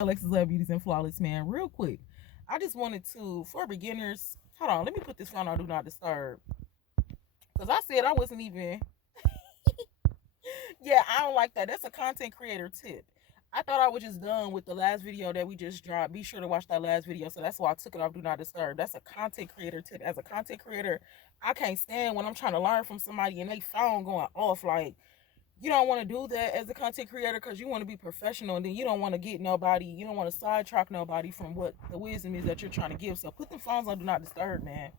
Alexis Love Beauties and Flawless Man. Real quick, I just wanted to, for beginners, hold on, let me put this phone on Do Not Disturb. Because I said I wasn't even, yeah, I don't like that. That's a content creator tip. I thought I was just done with the last video that we just dropped. Be sure to watch that last video. So that's why I took it off Do Not Disturb. That's a content creator tip. As a content creator, I can't stand when I'm trying to learn from somebody and they phone going off. Like, you don't want to do that as a content creator because you want to be professional, and then you don't want to get nobody, you don't want to sidetrack nobody from what the wisdom is that you're trying to give. So put them phones on Do Not Disturb, man.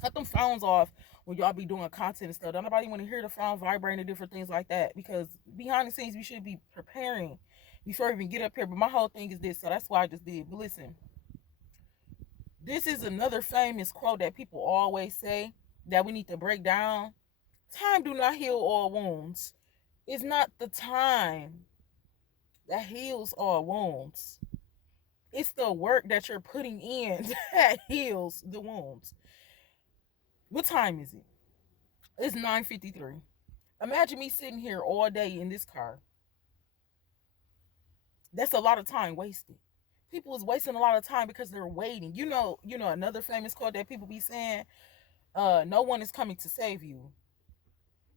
Cut them phones off when y'all be doing content and stuff. Don't nobody want to hear the phone vibrating and different things like that, because behind the scenes we should be preparing before we even get up here. But my whole thing is this, so that's why I just did. But listen, this is another famous quote that people always say that we need to break down. Time do not heal all wounds. It's not the time that heals all wounds. It's the work that you're putting in that heals the wounds. What time is it? It's 9:53. Imagine me sitting here all day in this car. That's a lot of time wasted. People is wasting a lot of time because they're waiting. You know another famous quote that people be saying, no one is coming to save you.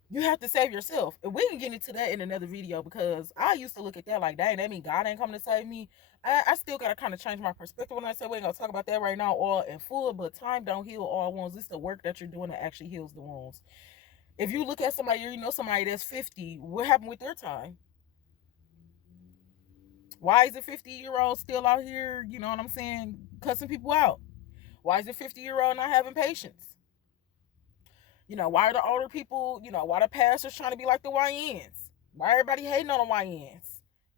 You have to save yourself. And we can get into that in another video, because I used to look at that like, dang, that mean God ain't coming to save me. I still got to kind of change my perspective when I say we ain't going to talk about that right now all in full, but time don't heal all wounds. It's the work that you're doing that actually heals the wounds. If you look at somebody, you know somebody that's 50, what happened with their time? Why is a 50-year-old still out here, you know what I'm saying, cussing people out? Why is a 50-year-old not having patience? Why are the older people, why the pastors trying to be like the YNs? Why everybody hating on the YNs?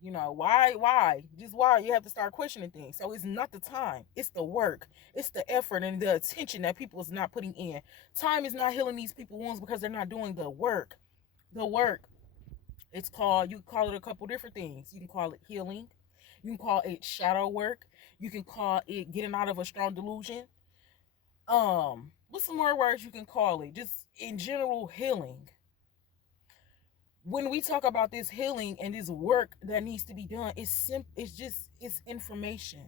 Why? Just why? You have to start questioning things. So it's not the time. It's the work. It's the effort and the attention that people is not putting in. Time is not healing these people's wounds because they're not doing the work. The work. It's called, you can call it a couple different things. You can call it healing. You can call it shadow work. You can call it getting out of a strong delusion. What's some more words you can call it? Just in general, healing. When we talk about this healing and this work that needs to be done, it's information.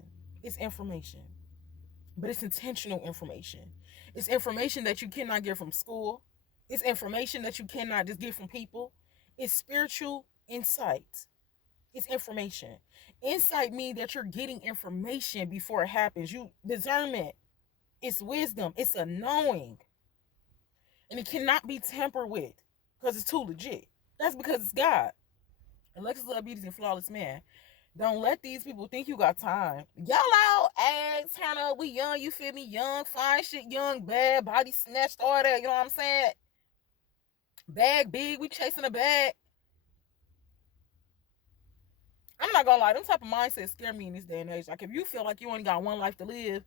It's information. But it's intentional information. It's information that you cannot get from school. It's information that you cannot just get from people. It's spiritual insight. It's information. Insight means that you're getting information before it happens. Discernment. It's wisdom. It's a knowing. And it cannot be tampered with because it's too legit. That's because it's God. Alexis Love Beauties and Flawless Man. Don't let these people think you got time. Yellow, eggs, turn up, we young, you feel me? Young, fine shit, young, bad, body snatched, all that, you know what I'm saying? Bag big, we chasing a bag. I'm not gonna lie, them type of mindsets scare me in this day and age. Like, if you feel like you only got one life to live,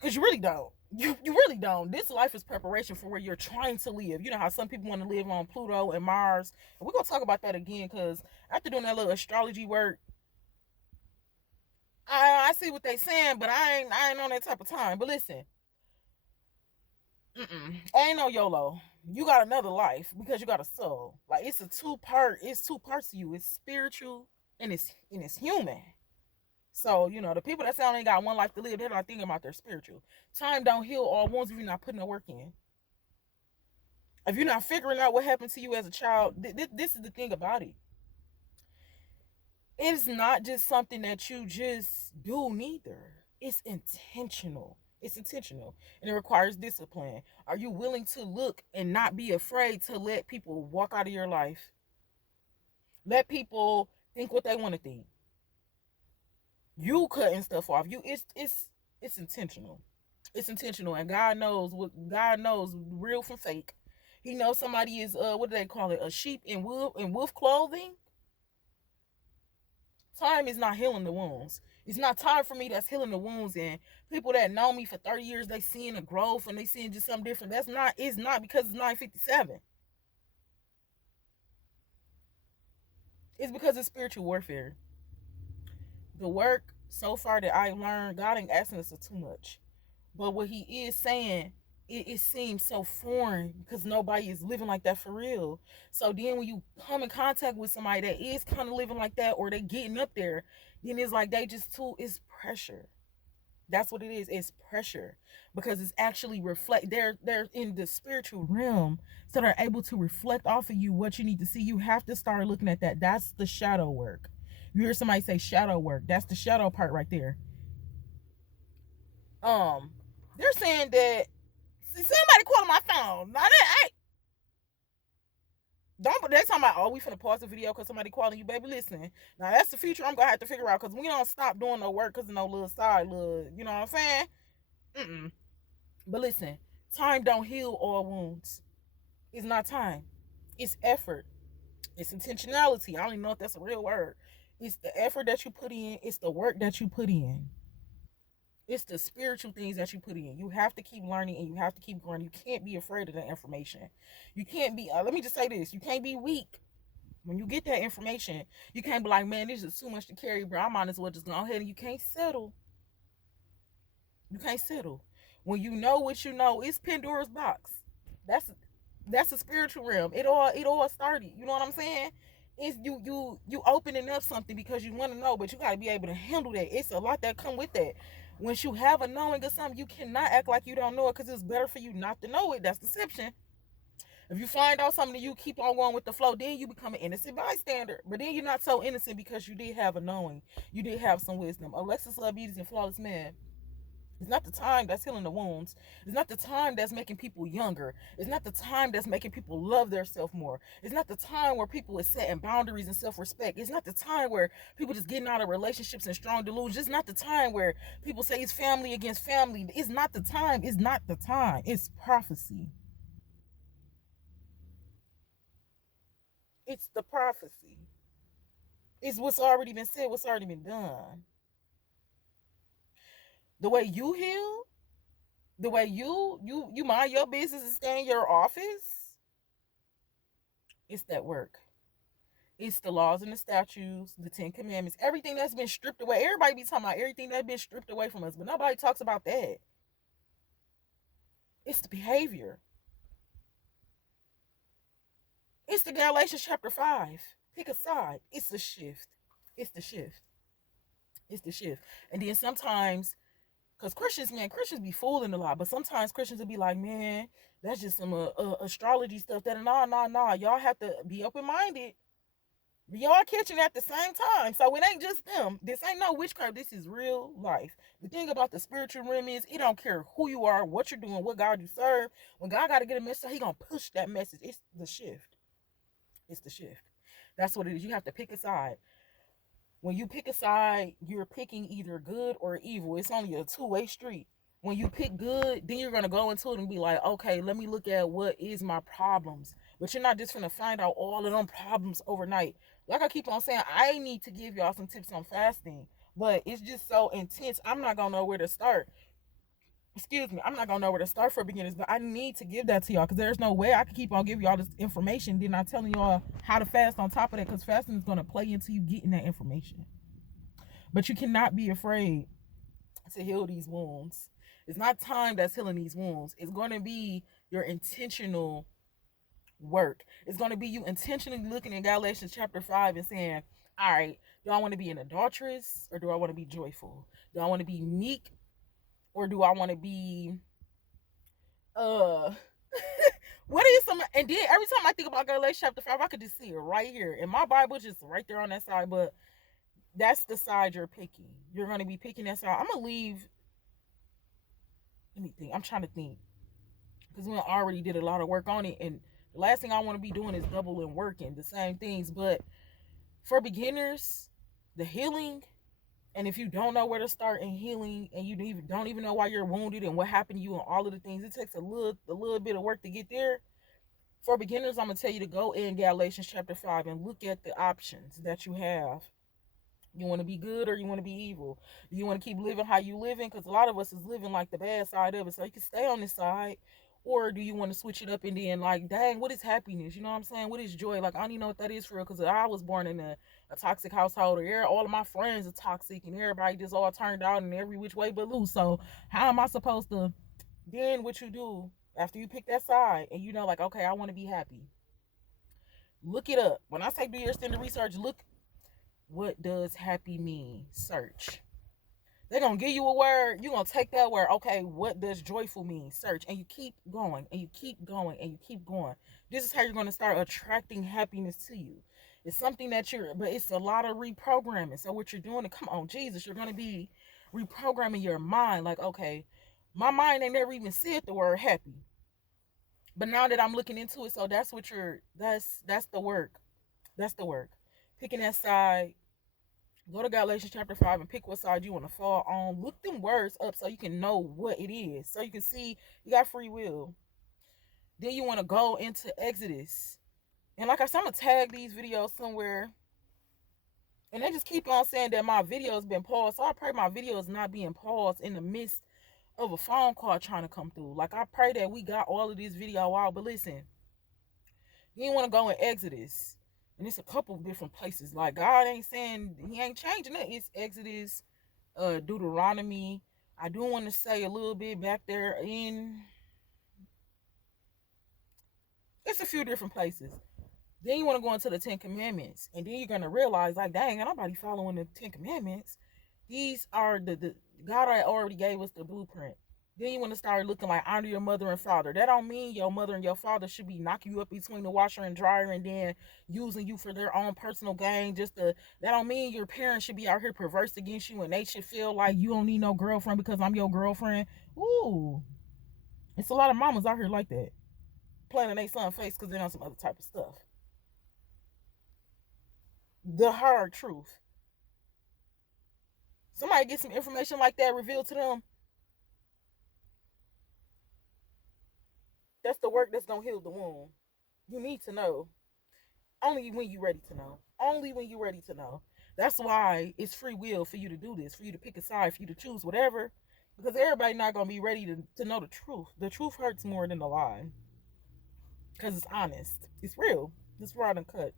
because you really don't. You really don't. This life is preparation for where you're trying to live. You know how some people want to live on Pluto and Mars. And we're going to talk about that again, because after doing that little astrology work, I see what they saying, but I ain't on that type of time. But listen, ain't no YOLO. You got another life because you got a soul. Like, it's two parts of you. It's spiritual and it's human. So, the people that say they got one life to live, they're not thinking about their spiritual. Time don't heal all wounds if you're not putting the work in. If you're not figuring out what happened to you as a child, this is the thing about it. It's not just something that you just do, neither. It's intentional. It's intentional. And it requires discipline. Are you willing to look and not be afraid to let people walk out of your life? Let people think what they want to think. You cutting stuff off. It's intentional. It's intentional, and God knows real from fake. He knows somebody is what do they call it? A sheep in wolf clothing. Time is not healing the wounds. It's not time for me that's healing the wounds. And people that know me for 30 years, they seeing a growth and they seeing just something different. It's not because it's 9:57. It's because it's spiritual warfare. The work so far that I learned, God ain't asking us for too much. But what he is saying, it seems so foreign because nobody is living like that for real. So then when you come in contact with somebody that is kind of living like that, or they getting up there, then it's like they just too, it's pressure. That's what it is. It's pressure because it's actually reflect. They're in the spiritual realm, so they're able to reflect off of you what you need to see. You have to start looking at that. That's the shadow work. You hear somebody say shadow work. That's the shadow part right there. Um, they're saying that. See, somebody calling my phone. Now that I don't. They talking about, oh, we finna pause the video because somebody calling you, baby. Listen, now that's the future. I'm gonna have to figure out because we don't stop doing no work because of no little side, little. You know what I'm saying? Mm-mm. But listen, time don't heal all wounds. It's not time. It's effort. It's intentionality. I don't even know if that's a real word. It's the effort that you put in. It's the work that you put in. It's the spiritual things that you put in. You have to keep learning and you have to keep growing. You can't be afraid of the information. You can't be, let me just say this, you can't be weak. When you get that information, you can't be like, man, this is too much to carry, bro. I might as well just go ahead, and you can't settle. You can't settle. When you know what you know, it's Pandora's box. That's that's a spiritual realm. It all started. You know what I'm saying? It's you opening up something because you want to know, but you gotta be able to handle that. It's a lot that come with that. Once you have a knowing of something, you cannot act like you don't know it because it's better for you not to know it. That's deception. If you find out something, you keep on going with the flow, then you become an innocent bystander. But then you're not so innocent because you did have a knowing. You did have some wisdom. Alexis Love Beauty and Flawless Man. It's not the time that's healing the wounds. It's not the time that's making people younger. It's not the time that's making people love themselves more. It's not the time where people are setting boundaries and self-respect. It's not the time where people just getting out of relationships and strong delusions. It's not the time where people say it's family against family. It's not the time. It's not the time. It's prophecy. It's the prophecy. It's what's already been said, what's already been done. The way you heal, the way you mind your business and stay in your office, it's that work. It's the laws and the statutes, the Ten Commandments, everything that's been stripped away. Everybody be talking about everything that's been stripped away from us, but nobody talks about that. It's the behavior. It's the Galatians chapter 5. Pick a side. It's the shift. It's the shift. It's the shift. And then sometimes, because Christians, man, Christians be fooling a lot, but sometimes Christians will be like, man, that's just some astrology stuff. That nah. Y'all have to be open minded. Y'all catching at the same time. So it ain't just them. This ain't no witchcraft. This is real life. The thing about the spiritual realm is it don't care who you are, what you're doing, what God you serve. When God got to get a message, he gonna push that message. It's the shift. It's the shift. That's what it is. You have to pick a side. When you pick a side, you're picking either good or evil. It's only a two-way street. When you pick good, then you're gonna go into it and be like, okay, let me look at what is my problems. But you're not just gonna find out all of them problems overnight. Like I keep on saying, I need to give y'all some tips on fasting, but it's just so intense. I'm not gonna know where to start. Excuse me, I'm not gonna know where to start for beginners, but I need to give that to y'all because there's no way I can keep on giving y'all this information, then not telling y'all how to fast on top of that, because fasting is gonna play into you getting that information. But you cannot be afraid to heal these wounds. It's not time that's healing these wounds. It's going to be your intentional work. It's going to be you intentionally looking at Galatians chapter 5 and saying, all right, do I want to be an adulteress or do I want to be joyful? Do I want to be meek or do I want to be uh what is some, and then every time I think about Galatians chapter 5, I could just see it right here. And my Bible just right there on that side, but that's the side you're picking. You're going to be picking that side. I'm going to leave. Let me think. I'm trying to think. Because we already did a lot of work on it. And the last thing I want to be doing is doubling working the same things. But for beginners, the healing, and if you don't know where to start in healing and you don't even know why you're wounded and what happened to you and all of the things, it takes a little bit of work to get there. For beginners, I'm going to tell you to go in Galatians chapter 5 and look at the options that you have. You want to be good or you want to be evil? Do you want to keep living how you living? Because a lot of us is living like the bad side of it. So you can stay on this side. Or do you want to switch it up and then like, dang, what is happiness? You know what I'm saying? What is joy? Like, I don't even know what that is for real. Because I was born in a toxic household. Or all of my friends are toxic. And everybody just all turned out in every which way but loose. So how am I supposed to, then what you do After you pick that side and you know, like, okay, I want to be happy, look it up. When I say do your extended research, look, what does happy mean? Search. They're gonna give you a word, you're gonna take that word. Okay, what does joyful mean? Search. And you keep going and you keep going and you keep going. This is how you're gonna start attracting happiness to you. It's something that but it's a lot of reprogramming. So what you're doing, come on, Jesus, you're gonna be reprogramming your mind. Like, okay, my mind ain't never even said the word happy. But now that I'm looking into it, so that's what that's the work. That's the work. Picking that side. Go to Galatians chapter 5 and pick what side you want to fall on. Look them words up so you can know what it is. So you can see you got free will. Then you want to go into Exodus. And like I said, I'm going to tag these videos somewhere. And they just keep on saying that my video has been paused. So I pray my video is not being paused in the midst of a phone call trying to come through. Like, I pray that we got all of this video out. But listen, you want to go in Exodus. And it's a couple different places. Like, God ain't saying, he ain't changing it. It's Exodus, Deuteronomy. I do want to say a little bit back there in, it's a few different places. Then you want to go into the 10 Commandments. And then you're going to realize, like, dang, ain't nobody following the 10 Commandments. These are the God already gave us the blueprint. Then you want to start looking like honor your mother and father. That don't mean your mother and your father should be knocking you up between the washer and dryer and then using you for their own personal gain. That don't mean your parents should be out here perverse against you and they should feel like you don't need no girlfriend because I'm your girlfriend. Ooh, it's a lot of mamas out here like that, playing in their son's face because they're on some other type of stuff. The hard truth. Somebody get some information like that revealed to them. That's the work that's gonna heal the wound. You need to know. Only when you're ready to know. Only when you're ready to know. That's why it's free will for you to do this, for you to pick a side, for you to choose whatever. Because everybody not gonna be ready to know the truth. The truth hurts more than the lie. Because it's honest. It's real. It's raw and cut.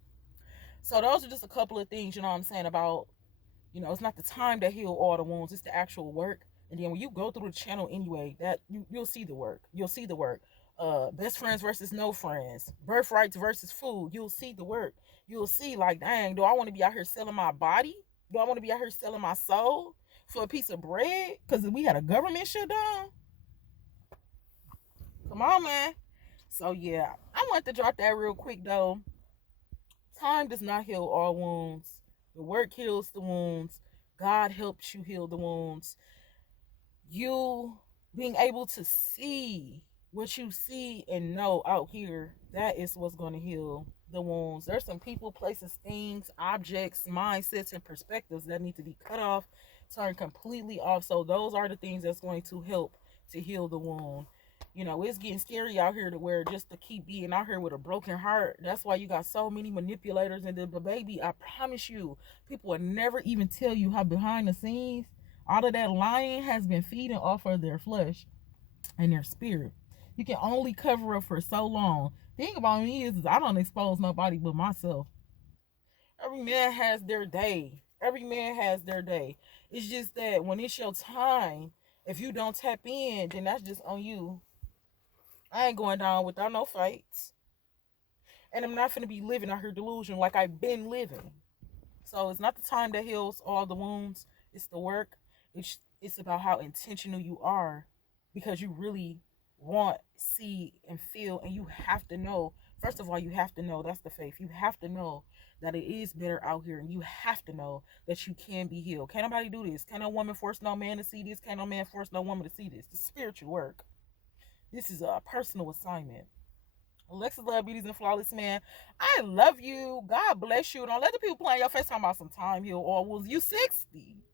So those are just a couple of things, you know what I'm saying, about, it's not the time to heal all the wounds, it's the actual work. And then when you go through the channel anyway, that you'll see the work. You'll see the work. Best friends versus no friends, birthrights versus food. You'll see the work. You'll see, like, dang, do I want to be out here selling my body? Do I want to be out here selling my soul for a piece of bread? Because we had a government shut down. Come on, man. So yeah, I want to drop that real quick though. Time does not heal all wounds. The work heals the wounds. God helps you heal the wounds. You being able to see what you see and know out here, that is what's going to heal the wounds. There's some people, places, things, objects, mindsets, and perspectives that need to be cut off, turned completely off. So those are the things that's going to help to heal the wound. It's getting scary out here to where just to keep being out here with a broken heart. That's why you got so many manipulators. And the baby, I promise you, people will never even tell you how behind the scenes all of that lying has been feeding off of their flesh and their spirit. You can only cover up for so long. The thing about me is I don't expose nobody but myself. Every man has their day. Every man has their day. It's just that when it's your time, if you don't tap in, then that's just on you. I ain't going down without no fights. And I'm not finna be living out here delusion like I've been living. So it's not the time that heals all the wounds. It's the work. It's about how intentional you are, because you really want, see, and feel, and you have to know. First of all, you have to know, that's the faith. You have to know that it is better out here, and you have to know that you can be healed. Can't nobody do this. Can't no woman force no man to see this. Can't no man force no woman to see this. It's spiritual work. This is a personal assignment. Alexis Love Beauties and Flawless Man, I love you. God bless you. Don't let the people play in your face talking about some time heal or was you 60.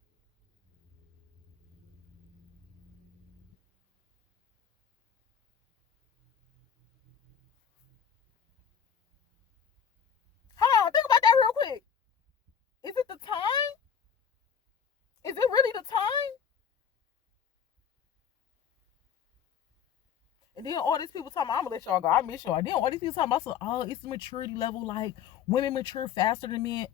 Hold on, think about that real quick. Is it the time? Is it really the time? And then all these people talking about, I'm gonna let y'all go. I miss y'all. Then all these people talking about, so, oh, it's the maturity level. Like, women mature faster than men.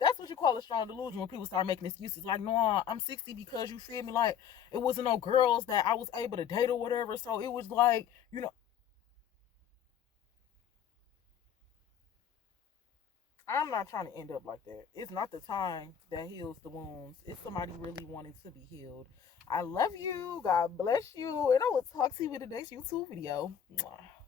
That's what you call it strong delusion when people start making excuses like, no, I'm 60 because you feel me, like it wasn't no girls that I was able to date or whatever. So it was like, I'm not trying to end up like that. It's not the time that heals the wounds. It's somebody really wanting to be healed. I love you. God bless you. And I will talk to you in the next YouTube video. Mwah.